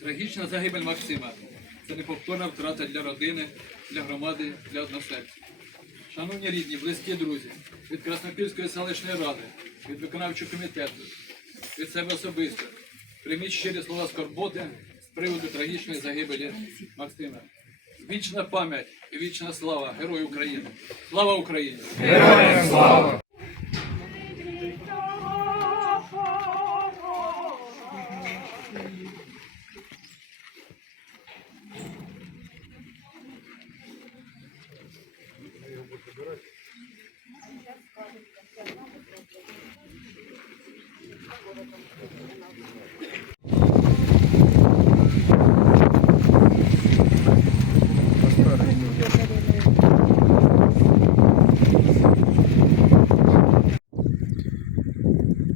Трагічна загибель Максима. Це неповторна втрата для родини, для громади, для односельців. Шановні рідні, близькі друзі, від Краснопільської селищної ради, від виконавчого комітету, від себе особисто. Прийміть щирі слова скорботи з приводу трагічної загибелі Максима. Вічна пам'ять і вічна слава Герою України. Слава Україні!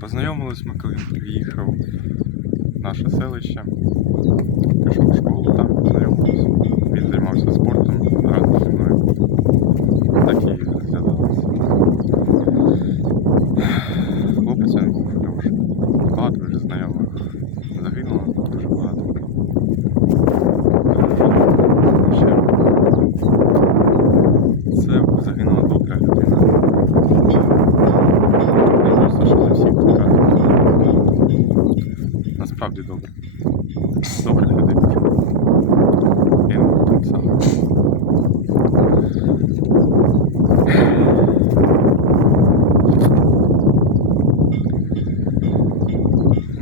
Познайомились ми, коли приїхав в наше селище, пішов в школу, там познайомились. Він займався спортом Хлопець він був хороший. Багато вже знайомих загинуло, дуже багато. Ще Це загинула добра людина. Не просто що за всіх тут кажуть. Насправді добре. Добрих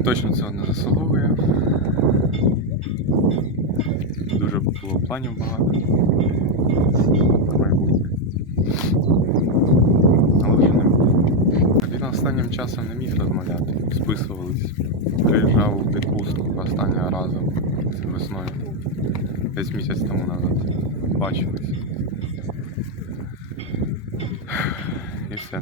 Точно цього не заслуговує. Дуже було планів багато. Але. Він останнім часом не міг розмовляти, списувались. Приїжджав у відпустку останнього разу це весною. Десь місяць тому назад. Бачились. І все.